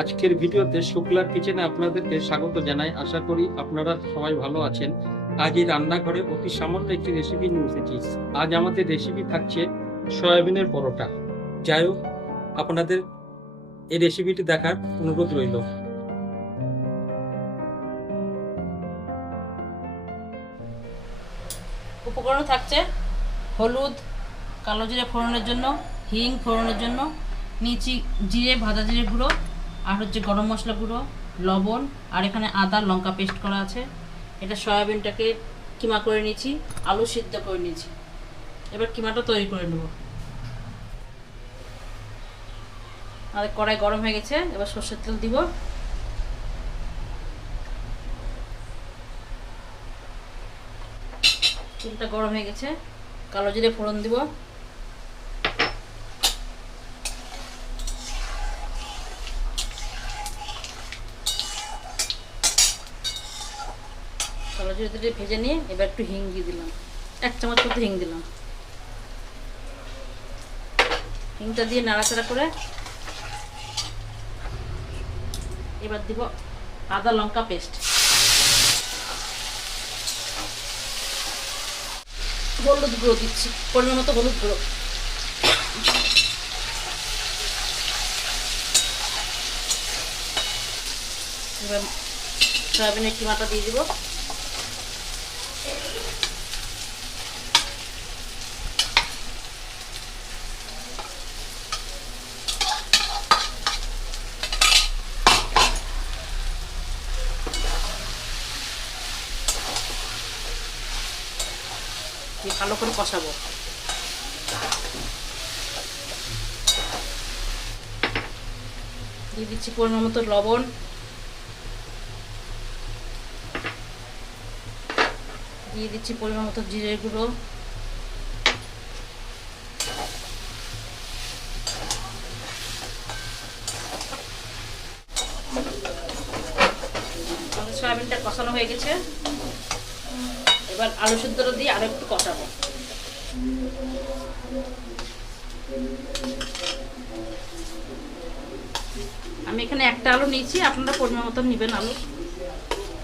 আজকের ভিডিওতে শুক্লার কিচেনে আপনাদেরকে স্বাগত জানাই। আশা করি আপনারা সবাই ভালো আছেন। আজ এই রান্নাঘরে অতি সামান্য একটি রেসিপি নিয়ে এসেছি। আজ আমাদের রেসিপি থাকছে সয়াবিনের পরোটা। যাই হোক, আপনাদের এই রেসিপিটি দেখার অনুরোধ রইল। উপকরণ থাকছে হলুদ, কালো জিরে ফোড়নের জন্য, হিং ফোড়নের জন্য, নিচি জিরে, ভাজা জিরে গুঁড়ো, আর হচ্ছে গরম মশলা গুঁড়ো, লবণ, আর এখানে আদা লঙ্কা পেস্ট করা আছে। এটা সয়াবিনটাকে কিমা করে নিয়েছি, আলু সিদ্ধ করে নিয়েছি। এবার কিমাটা তৈরি করে নেব। আর কড়াই গরম হয়ে গেছে, এবার সর্ষের তেল দিব। তেলটা গরম হয়ে গেছে, কালো জিরে ফোড়ন দিব। কালো জিরে ভেজে নিয়ে এবার একটু হিং দিয়ে দিলাম, 1 চামচ মতো হিং দিলাম। হিংটা দিয়ে নাড়াচাড়া করে এবার দিব আদা লঙ্কা পেস্ট, হলুদ গুঁড়ো দিচ্ছি, পরিমাণ মতো হলুদ গুঁড়ো। এবার সয়াবিনের কিমাটা দিয়ে দিব। ভালো করে কষাবো। দিয়ে দিচ্ছি পরিমাণ মতো লবণ, দিয়ে দিচ্ছি পরিমাণ মতো জিরে গুঁড়ো, সয়াবিনটা কষানো হয়ে গেছে। এবার আলু সিদ্ধটা দিয়ে আরো একটু কষাবো। আমি এখানে একটা আলু নিয়েছি, আপনারা পরিমাণ মতো নেবেন। আলু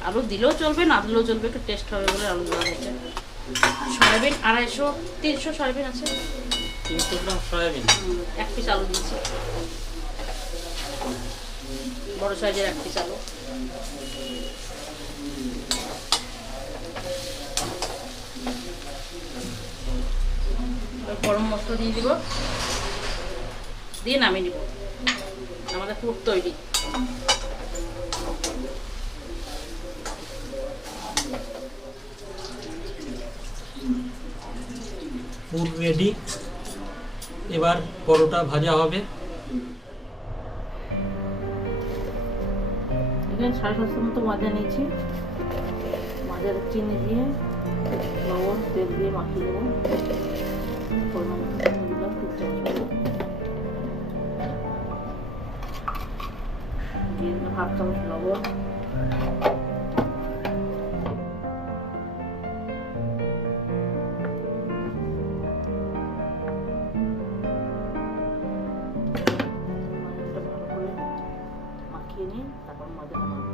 আলু দিলেও চলবে, না দিলেও চলবে, একটু টেস্ট হবে বলে আলু দেওয়া হয়েছে। সয়াবিন 250-300 সয়াবিন আছে। 300 গ্রাম সয়াবিন, 1 পিস আলু দিয়েছি, বড় সাইজের 1 পিস আলু। গরম মশলা দিয়ে দিব, দিয়ে নামিয়ে নিব। আমাদের পুর তৈরি। পুর রেডি। এবার পরোটা ভাজা হবে। এখানে 750 মতো মাজা নিয়েছি। মাজার চিনি দিয়ে লবণ তেল দিয়ে মাখিয়ে দেবো। পরিমাণ মতো চিনি দিলাম, 2 চামচ মতো। দিয়ে দিলাম 1/2 চামচ লবণ। ভালো করে মাখিয়ে নিই, তারপর মাজা নামাবো।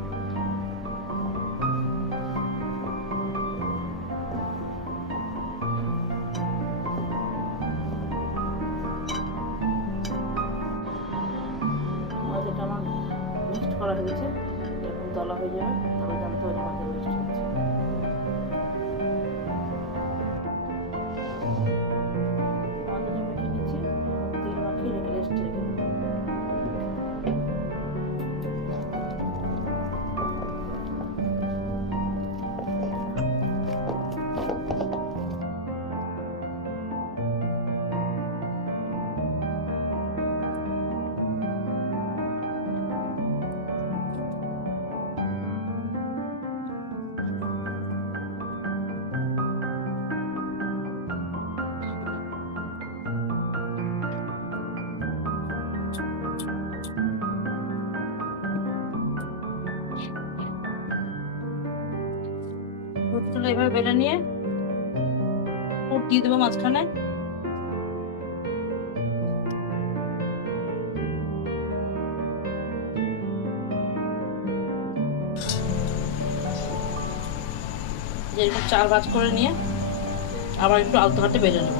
মাজাটা আমার মিক্সড করা হয়ে গেছে, যখন দলা হয়ে যাবে তবে জানতে হবে মাজা মিক্সড হচ্ছে। মাজাটা মেখে নিচ্ছি, তেল মাখিয়ে রেখে রেস্ট রেখে দিই। রুটিগুলো এভাবে বেলে নিয়ে পুর দিয়ে দেবো মাঝখানে। এরকম 4 ভাঁজ করে নিয়ে আবার একটু আলতো হাতে বেলে নেব।